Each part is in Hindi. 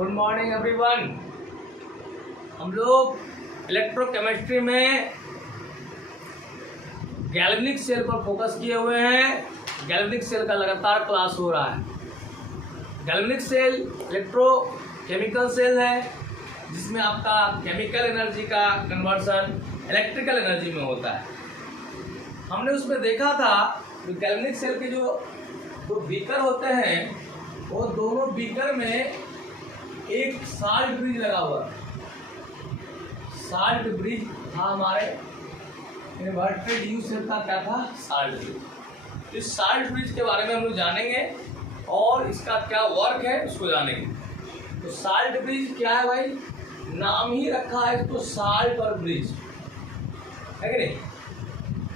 Good morning everyone. हम लोग इलेक्ट्रोकेमिस्ट्री में गैल्वेनिक सेल पर फोकस किए हुए हैं। गैल्वेनिक सेल का लगातार क्लास हो रहा है। गैल्वेनिक सेल इलेक्ट्रोकेमिकल सेल है जिसमें आपका केमिकल एनर्जी का कन्वर्सन इलेक्ट्रिकल एनर्जी में होता है। हमने उसमें देखा था कि गैल्वेनिक सेल के जो बीकर होते हैं वो दोनों बीकर में एक साल्ट ब्रिज लगा हुआ है। साल्ट ब्रिज था हमारे इन्वर्टेड यू शेप का, क्या था? Salt bridge. इस साल्ट ब्रिज के बारे में हम लोग जानेंगे और इसका क्या वर्क है उसको जानेंगे। तो साल्ट ब्रिज क्या है भाई? नाम ही रखा है इसको साल्ट और ब्रिज, है कि नहीं?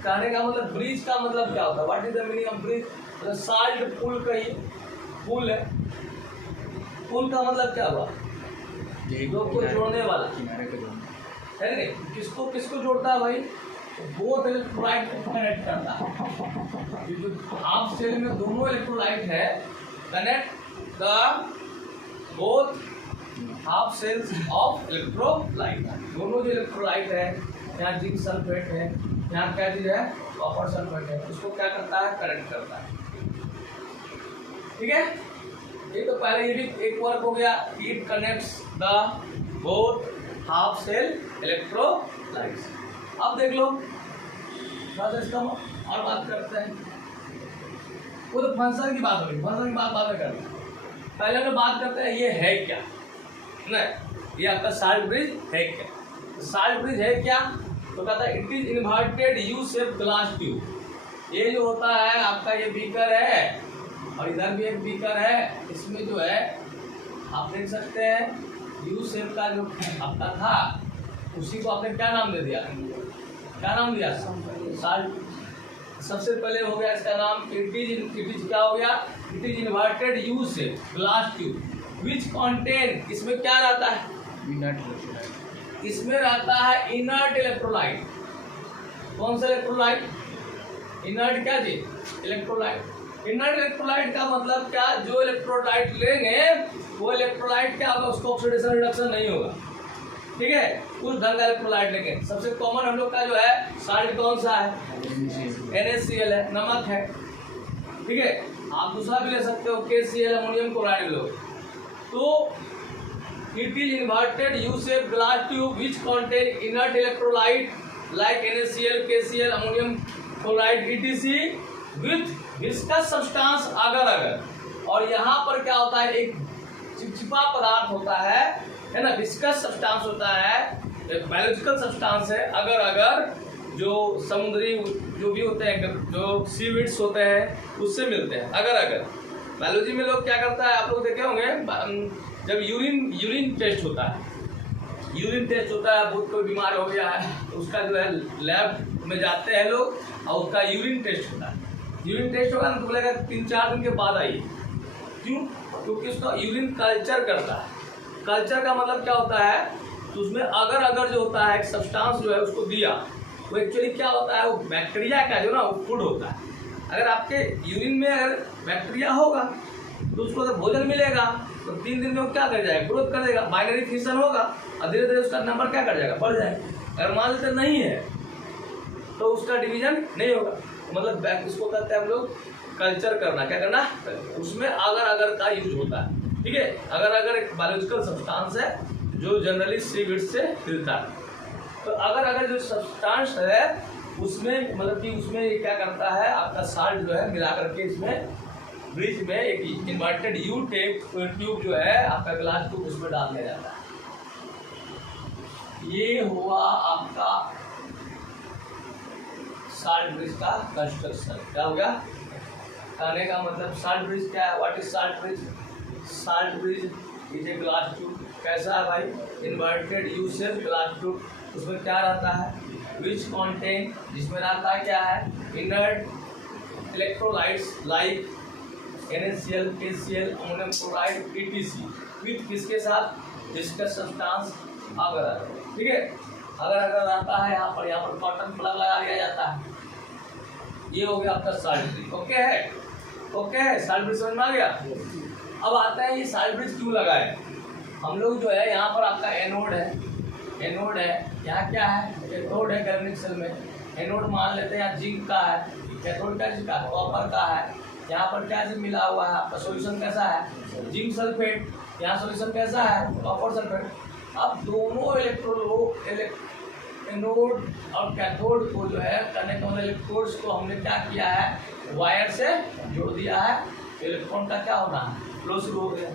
कहने का मतलब ब्रिज का मतलब क्या होता है? What is the meaning of bridge? मतलब साल्ट पुल का ही पुल है। पुल का मतलब क्या हुआ? दो को जोड़ने वाला, है नहीं? किसको किसको जोड़ता है भाई? बोथ इलेक्ट्रोलाइट को कनेक्ट करता है। जो हाफ सेल में दोनों इलेक्ट्रोलाइट है, connect the both half cells of electrolyte. दोनों जो इलेक्ट्रोलाइट है, यहाँ जिंक सल्फेट है, यहाँ क्या चीज है? कॉपर सल्फेट है। उसको क्या करता है? कनेक्ट करता है। ठीक है, ये तो पहले ये भी एक वर्क हो गया। It connects the both half cell electrolytes. अब देख लो थोड़ा सा इसका और बात करते हैं। वो तो फंक्शन की बात होगी, फंक्शन की बात बाद में करते हैं। पहले हम बात करते हैं ये है क्या। नहीं, ये आपका साल्ट ब्रिज है क्या? साल्ट ब्रिज है क्या? तो कहता है it is inverted U shape glass tube. ये जो होता है आपका, ये बीकर है और इधर भी एक बीकर है। इसमें जो है आप देख सकते हैं यू शेप का जो आपका था, उसी को आपने क्या नाम दे दिया? क्या नाम दिया? साल्ट। सबसे पहले हो गया इसका नाम इट इज क्या हो गया? It is inverted U shape glass tube which contain. इसमें क्या रहता है? इसमें रहता है इनर्ट इलेक्ट्रोलाइट। कौन सा इलेक्ट्रोलाइट? इनर्ट क्या चीज? इलेक्ट्रोलाइट। इनर्ट इलेक्ट्रोलाइट का मतलब क्या? जो इलेक्ट्रोलाइट लेंगे वो इलेक्ट्रोलाइट क्या होगा? उसको ऑक्सीडेशन रिडक्शन नहीं होगा। ठीक है, उस ढंग का इलेक्ट्रोलाइट लेंगे। सबसे कॉमन हम लोग का जो है साल्ट कौन सा है? NaCl है, नमक है। ठीक है, आप दूसरा भी ले सकते हो, KCl अमोनियम क्लोराइड लो। तो it is inverted U shape glass tube which contain inert electrolyte like NaCl, KCl, ammonium chloride etc with viscous substance अगर। और यहाँ पर क्या होता है? एक चिपचिपा पदार्थ होता है ना? विस्कस सब्सटेंस होता है, एक बायोलॉजिकल सब्सटेंस है। अगर जो समुद्री जो भी होते हैं, जो सीवीड्स होते हैं, उससे मिलते हैं। अगर बायोलॉजी में लोग क्या करता है, आप लोग देखे होंगे, जब यूरिन टेस्ट होता है, बहुत कोई बीमार हो गया है, उसका जो है लैब में जाते हैं लोग और उसका यूरिन टेस्ट होता है। यूरिन टेस्ट होगा ना तो बोलेगा 3-4 दिन के बाद आइए। क्यों? क्योंकि उसका यूरिन कल्चर करता है। कल्चर का मतलब क्या होता है? तो उसमें अगर जो होता है, एक सब्सटेंस जो है उसको दिया, वो एक्चुअली क्या होता है? वो बैक्टीरिया का जो ना वो फूड होता है। अगर आपके यूरिन में अगर बैक्टीरिया होगा तो उसको अगर भोजन मिलेगा तो 3 दिन में वो क्या कर जाएगा? ग्रोथ कर देगा, बाइनरी फिशन होगा और धीरे धीरे उसका नंबर क्या कर जाएगा? बढ़ जाएगा। अगर मान लेते नहीं है तो उसका डिवीजन नहीं होगा। मतलब इसको कहते हैं हम लोग कल्चर करना। क्या करना? उसमें अगर का यूज होता है। ठीक है, अगर एक बायोलॉजिकल सब्सटेंस है जो जनरली सीवीड्स से मिलता है। तो अगर जो सब्सटेंस है उसमें मतलब कि उसमें क्या करता है? आपका साल्ट जो है मिला करके इसमें ब्रिज में एक इन्वर्टेड यू ट्यूब जो है आपका ग्लास ट्यूब, उसमें डाल दिया जाता है। ये हुआ आपका साल्ट ब्रिज का कंस्ट्रक्शन। क्या हो गया? कहने का मतलब साल्ट ब्रिज क्या है? What is salt bridge? Salt bridge is a glass tube. कैसा है भाई? Inverted U shape glass tube. उसमें क्या रहता है? विच कॉन्टेन, जिसमें रहता है क्या है? Inert electrolytes like NaCl, KCl, ammonium chloride etc with किसके साथ? विस्कस सब्सटेंस अगर। ठीक है, अगर रहता है यहाँ पर कॉटन प्लग लगा दिया जाता है। ये हो गया आपका साल्ट ब्रिज। ओके है? साल्ट ब्रिज समझ में आ गया? अब आता है ये साल्ट ब्रिज क्यों लगा है? हम लोग जो है यहाँ पर आपका एनोड है, एनोड है, यहाँ क्या है, कैथोड है गैल्वेनिक सेल में। एनोड मान लेते हैं यहाँ जिंक का है, कैथोड का जिसका कॉपर का है। यहाँ पर क्या चीज मिला हुआ है आपका, सॉल्यूशन कैसा है, जिंक सल्फेट, यहाँ सॉल्यूशन कैसा है, कॉपर सल्फेट। अब दोनों एनोड और कैथोड को जो है कनेक्ट होने इलेक्ट्रोड्स को हमने क्या किया है, वायर से जोड़ दिया है। इलेक्ट्रॉन का क्या होना है, फ्लो शुरू हो गया।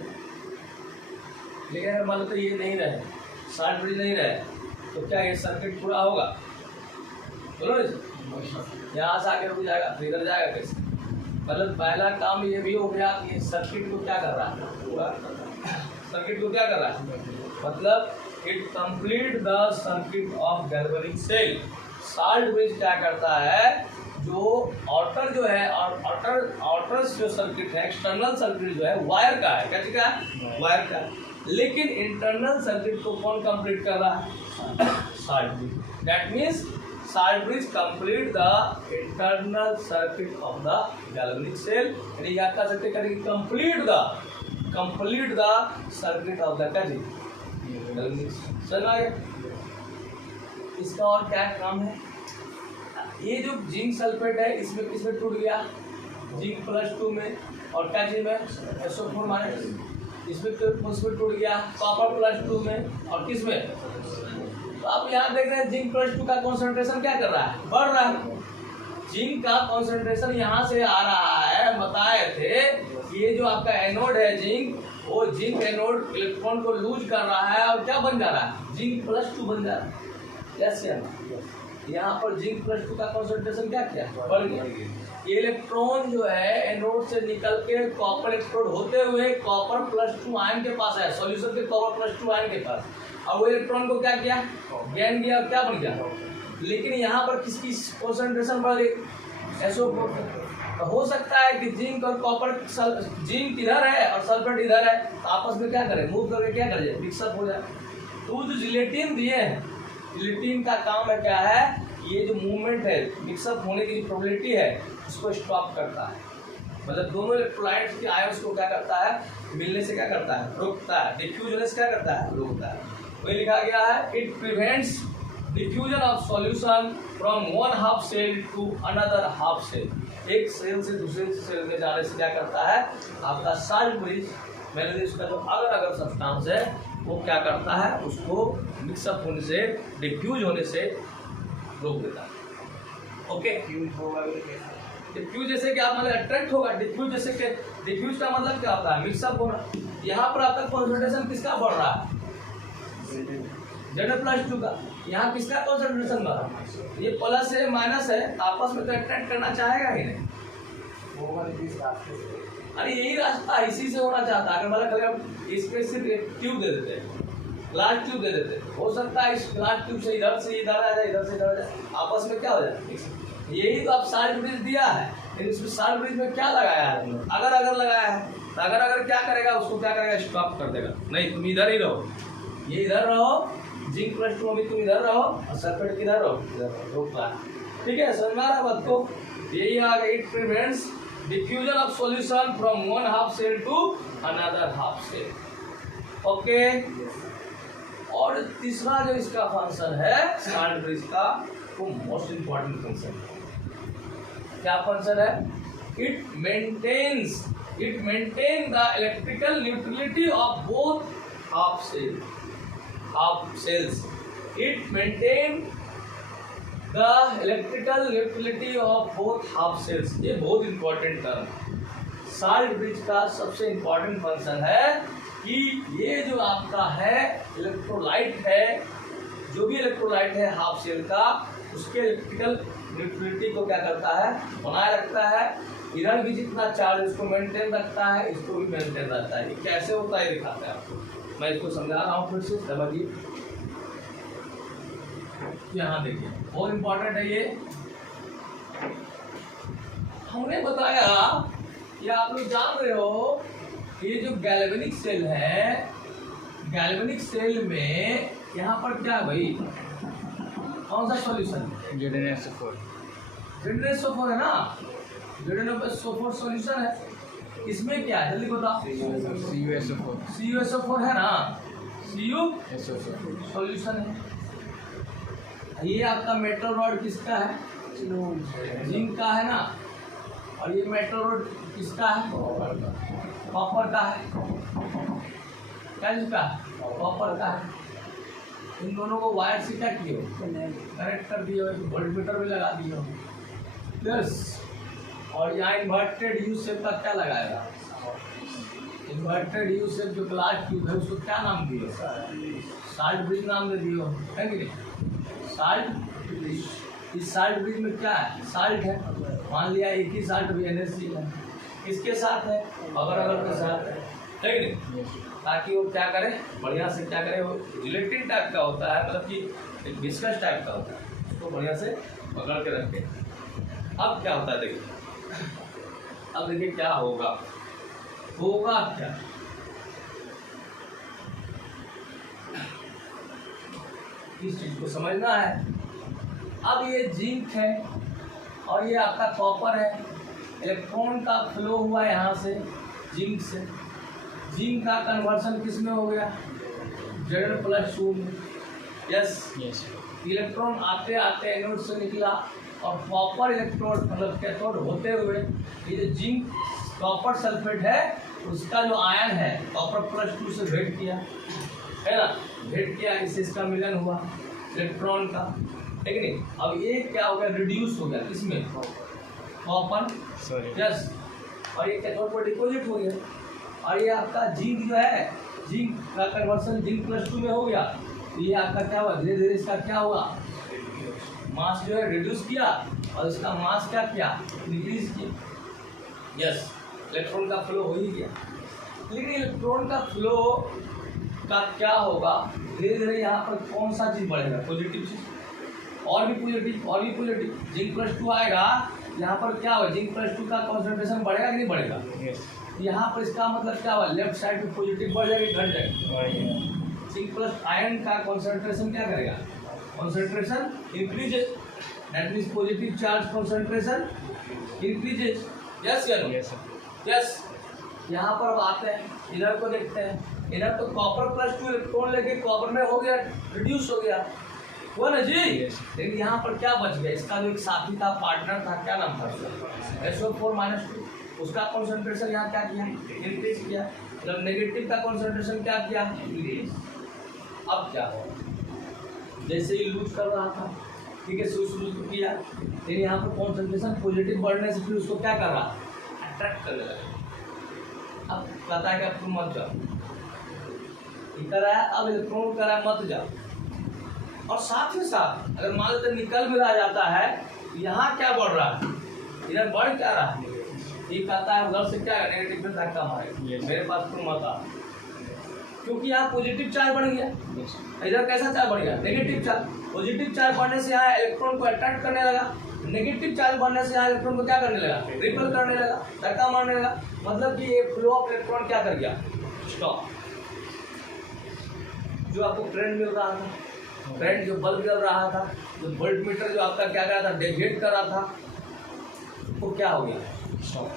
लेकिन अगर मान लो तो ये नहीं रहे, शॉर्ट ब्रिज नहीं रहे, तो क्या ये सर्किट पूरा होगा, बोलो यहाँ से आगे रुक जाएगा, फिर इधर जाएगा कैसे। मतलब पहला काम ये भी हो गया कि सर्किट को क्या कर रहा है, पूरा सर्किट को क्या कर रहा है, मतलब it complete the circuit of galvanic cell. Salt bridge क्या करता है, जो आउटर जो है और आउटर जो सर्किट है, एक्सटर्नल सर्किट जो है वायर का है, क्या चीज का है, वायर का है। लेकिन इंटरनल सर्किट को कौन कंप्लीट कर रहा है, salt bridge. That means salt bridge complete the internal circuit of the galvanic cell. यानी क्या कर सकते हैं, complete the circuit of the galvanic cell. इसका और क्या काम है, ये जो जिंक सल्फेट है इसमें किसमें टूट गया, जिंक +2 में, और क्या चीज में, SO4 माइनस, इसमें टूट गया कॉपर +2 में, और किसमें। तो आप यहाँ देख रहे हैं जिंक +2 का कॉन्सेंट्रेशन क्या कर रहा है, बढ़ रहा है। जिंक का कॉन्सेंट्रेशन यहाँ से आ रहा है, बताए थे ये जो आपका एनोड है जिंक, वो जिंक एनोड इलेक्ट्रॉन को लूज कर रहा है और क्या बन जा रहा है, जिंक +2 बन जा रहा है। यस, यहाँ पर जिंक +2 का कॉन्सेंट्रेशन क्या किया, बढ़ गया। ये इलेक्ट्रॉन जो है एनोड से निकल के कॉपर इलेक्ट्रोड होते हुए कॉपर +2 आयन के पास है, सॉल्यूशन के कॉपर +2 आयन के पास, और वो इलेक्ट्रॉन को क्या किया, गेन किया, क्या बन गया। लेकिन यहाँ पर किसकी कॉन्सेंट्रेशन बढ़ गई, SO4। तो हो सकता है कि जिंक और कॉपर, जिंक इधर है और सल्फेट इधर है, तो आपस में क्या करें, मूव करके क्या कर जाए, मिक्सअप हो जाए। तो जो जिलेटिन दिए हैं, जिलेटिन का काम है क्या है, ये जो मूवमेंट है, मिक्सअप होने की जो प्रोबेबिलिटी है, उसको स्टॉप करता है। मतलब दोनों इलेक्ट्रोलाइट्स के आयंस को क्या करता है, मिलने से क्या करता है, रोकता है। डिफ्यूजन होने से क्या करता है, रोकता है। वही लिखा गया है, it prevents diffusion of solution from one half cell to another half cell. एक सेल से दूसरे सेल में जाने से क्या करता है, आपका शॉर्ट ब्रिज, मैंने इसका जो अगर सब्सटेंस है वो क्या करता है, उसको मिक्सअप होने से, डिफ्यूज होने से रोक देता है। ओके, डिफ्यूज जैसे कि आप मतलब अट्रैक्ट होगा, डिफ्यूज जैसे कि डिफ्यूज का मतलब क्या होता है, मिक्सअप होना। यहाँ पर आपका कॉन्सेंट्रेशन किसका बढ़ रहा है, Zn+2 का। यहाँ किसका कॉन्सेंट्रेशन बढ़ रहा है, ये प्लस है माइनस है, आपस में तो अट्रैक्ट करना चाहेगा ही नहीं। अरे यही रास्ता इसी से होना चाहता है। अगर मतलब इसमें सिर्फ एक ट्यूब दे देते हैं, ग्लास ट्यूब दे देते, हो सकता है इस ग्लास ट्यूब से इधर आ जाए, इधर से इधर आ जाए, आपस में क्या हो जाए। यही तो आप शॉर्ट ब्रिज दिया है, लेकिन इसमें शॉर्ट ब्रिज में क्या लगाया है, अगर लगाया है, तो अगर क्या करेगा, उसको क्या करेगा, स्टॉप कर देगा। नहीं, तुम इधर ही रहो, ये इधर रहो, जिंक +2 में तुम इधर रहो, और सल्फेट किधर रहो, इधर रोकता है। ठीक है, समझ में आ रहा बात को। यही आ गई, it prevents diffusion of solution from one half cell to another half cell. Okay, और तीसरा जो इसका फंक्शन है शॉर्ट ब्रिज का, वो मोस्ट इंपॉर्टेंट फंक्शन है। क्या फंक्शन है, it maintain the electrical neutrality of both half cells. It maintain the electrical neutrality of both half cells. ये बहुत इंपॉर्टेंट टर्म है। शॉर्ट ब्रिज का सबसे इंपॉर्टेंट फंक्शन है कि ये जो आपका है इलेक्ट्रोलाइट है, जो भी इलेक्ट्रोलाइट है हाफ सेल का, उसके इलेक्ट्रिकल न्यूट्रलिटी को क्या करता है, बनाए रखता है। इधर भी जितना चार्ज उसको मेंटेन रखता है, इसको भी मेंटेन रखता है। ये कैसे होता है दिखाते हैं आपको, मैं इसको समझा रहा हूँ फिर से, समझिए। यहाँ देखिए, बहुत इंपॉर्टेंट है ये। हमने बताया, या आप लोग जान रहे हो, ये जो गैल्वेनिक सेल है, गैल्वेनिक सेल में यहाँ पर क्या है भाई, कौन सा सॉल्यूशन, Zn+4 है ना, Zn+4 सॉल्यूशन है। इसमें क्या है, जल्दी बताओ, CuSO4 CuSO4 है ना। CuSO4 सॉल्यूशन है। ये आपका मेटल रॉड किसका है? जिंक का है ना, और ये मेटल रॉड किसका है? कॉपर का है। क्या जिसका? कॉपर का है। इन दोनों को वायर से क्या किए हो? कनेक्ट कर दिए हो, वोल्टमीटर भी लगा दिए हो। यस। और यहाँ इन्वर्टेड यू शेप का क्या लगाएगा? इन्वर्टेड यू शेप जो ग्लास ट्यूब है उसको क्या नाम दिए? साल्ट ब्रिज नाम दे दिए हो, है कि नहीं? Salt bridge. इस साल्ट ब्रिज में क्या है? साल्ट है। मान लिया एक ही साल्ट भी NaCl है। किसके साथ है? अगर के साथ है कि नहीं? ताकि वो क्या करे, बढ़िया से क्या करे, वो जिलेटिन टाइप का होता है, मतलब कि एक विस्कस टाइप का होता है, उसको बढ़िया से पकड़ के रखे। अब क्या होता है देखिए, अब देखिए क्या होगा क्या? इस चीज को समझना है। अब ये जिंक है और ये आपका कॉपर है। इलेक्ट्रॉन का फ्लो हुआ यहाँ से जिंक से। जिंक का कन्वर्सन किस में हो गया? Zn+2 में। यस। इलेक्ट्रॉन आते आते एनोड से निकला और कॉपर इलेक्ट्रोड मतलब कैथोड होते हुए ये जो जिंक कॉपर सल्फेट है उसका जो आयन है Copper+2 से भेंट किया, है ना? भेंट किया, इससे इसका मिलन हुआ इलेक्ट्रॉन का, है कि नहीं? अब ये क्या हो गया? रिड्यूस हो गया किसमें? कॉपर। यस। और ये कैथोड पर डिपोजिट हो गया। और ये आपका जिंक जो है, जिंक का कन्वर्सन Zn+2 में हो गया। ये आपका क्या हुआ? धीरे धीरे इसका क्या हुआ? मास जो है रिड्यूस किया और इसका मास क्या किया? इंक्रीज किया। यस। इलेक्ट्रॉन का फ्लो हो ही गया। लेकिन इलेक्ट्रॉन का फ्लो का क्या होगा? धीरे धीरे यहाँ पर कौन सा चीज बढ़ेगा? पॉजिटिव चीज, और भी पॉजिटिव। Zn+2 आएगा, यहाँ पर क्या होगा? Zn+2 का कॉन्सेंट्रेशन बढ़ेगा कि नहीं बढ़ेगा? यहाँ पर इसका मतलब क्या हुआ? लेफ्ट साइड में पॉजिटिव बढ़ जाएगा, घट जाएगा। जिंक+ आयन का कॉन्सेंट्रेशन क्या करेगा? Concentration increases. That means positive charge concentration increases. Yes या नो? यस। यहाँ पर अब आते हैं, इधर को देखते हैं। इधर तो Copper+2 इलेक्ट्रॉन लेके कॉपर में हो गया, रिड्यूस हो गया, हुआ ना जी? लेकिन यहाँ पर क्या बच गया? इसका जो एक साथी था, पार्टनर था, क्या नाम था उसका? SO4-2। उसका कॉन्सेंट्रेशन यहाँ क्या किया? इंक्रीज किया। मतलब नेगेटिव का कॉन्सेंट्रेशन क्या किया? इंक्रीज। अब क्या होगा? जैसे ही लूज कर रहा था, ठीक है, लूज किया, लेकिन यहाँ पर कॉन्सेंट्रेशन पॉजिटिव बढ़ने से फिर उसको क्या कर रहा? अट्रैक्ट करने लगा। अब कहता है कि अब तुम मत जाओ, कर रहा है, अब इलेक्ट्रॉन कर रहा है मत जाओ। और साथ ही साथ अगर मान लेते निकल भी रहा जाता है, यहाँ क्या बढ़ रहा है? इधर बढ़ क्या रहा है? ये कहता है उधर से क्या नेगेटिव में धक्का मारे, मेरे पास तुम मत आ, क्योंकि यहाँ पॉजिटिव चार्ज बढ़ गया। इधर कैसा चार्ज बढ़ गया? Negative charge. पॉजिटिव चार्ज बढ़ने से यहाँ इलेक्ट्रॉन को अट्रैक्ट करने लगा, नेगेटिव चार्ज बढ़ने से यहाँ इलेक्ट्रॉन को क्या करने लगा? रिपेल करने लगा, धक्का मारने लगा। मतलब कि ये फ्लो ऑफ इलेक्ट्रॉन क्या कर गया? स्टॉप। जो आपको करंट मिल रहा था, करंट जो बल्ब जल रहा था, जो वोल्टमीटर जो आपका क्या कर रहा था? डेविएट कर रहा था, वो क्या हो गया? स्टॉप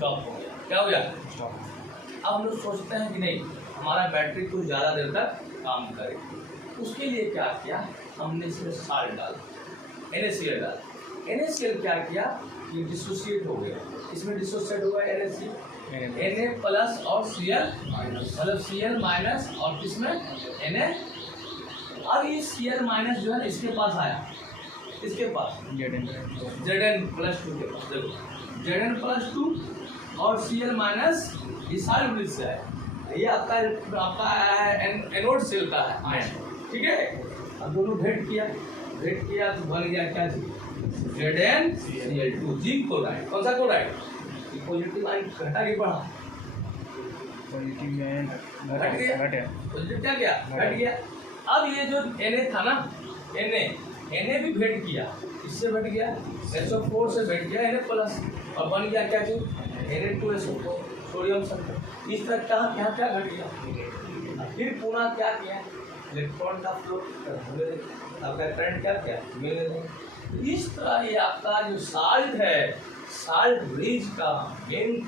हो गया। क्या हो गया? स्टॉप। अब हम लोग सोचते हैं कि नहीं, हमारा बैटरी कुछ ज़्यादा देर तक काम करे, उसके लिए क्या किया? हमने इसमें साल्ट डाला, NaCl डाला। NaCl क्या किया? ये डिसोसिएट हो गया। इसमें डिसोसिएट हुआ NaCl, Na प्लस और Cl मतलब Cl माइनस और किसमें? Na। अब ये Cl माइनस जो है ना इसके पास आया, इसके पास Zn+2 के पास। देखो Zn+2 और Cl माइनस ये साल्ट ब्रिज से है। ये आपका आया है एनोड सेल का है आयन, ठीक है। अब दोनों भेंट किया तो बन गया क्या? ZnCl2 zinc chloride. कौन सा क्लोराइड? पॉजिटिव आयन घटा कि बढ़ा? पॉजिटिव आयन घट गया। पॉजिटिव क्या गया? घट गया। अब ये जो Na था ना, Na भी भेंट किया, इससे भेंट गया, SO4 से भेंट गया Na+ और बन गया क्या चीज? Na2SO4 sodium sulphate. इस तरह क्या घट गया? फिर पुनः क्या किया? इलेक्ट्रॉन का फ्लो, आपका करंट क्या किया? मिलने लगा। इस तरह ये आपका जो साल्ट है, साल्ट ब्रिज का मेन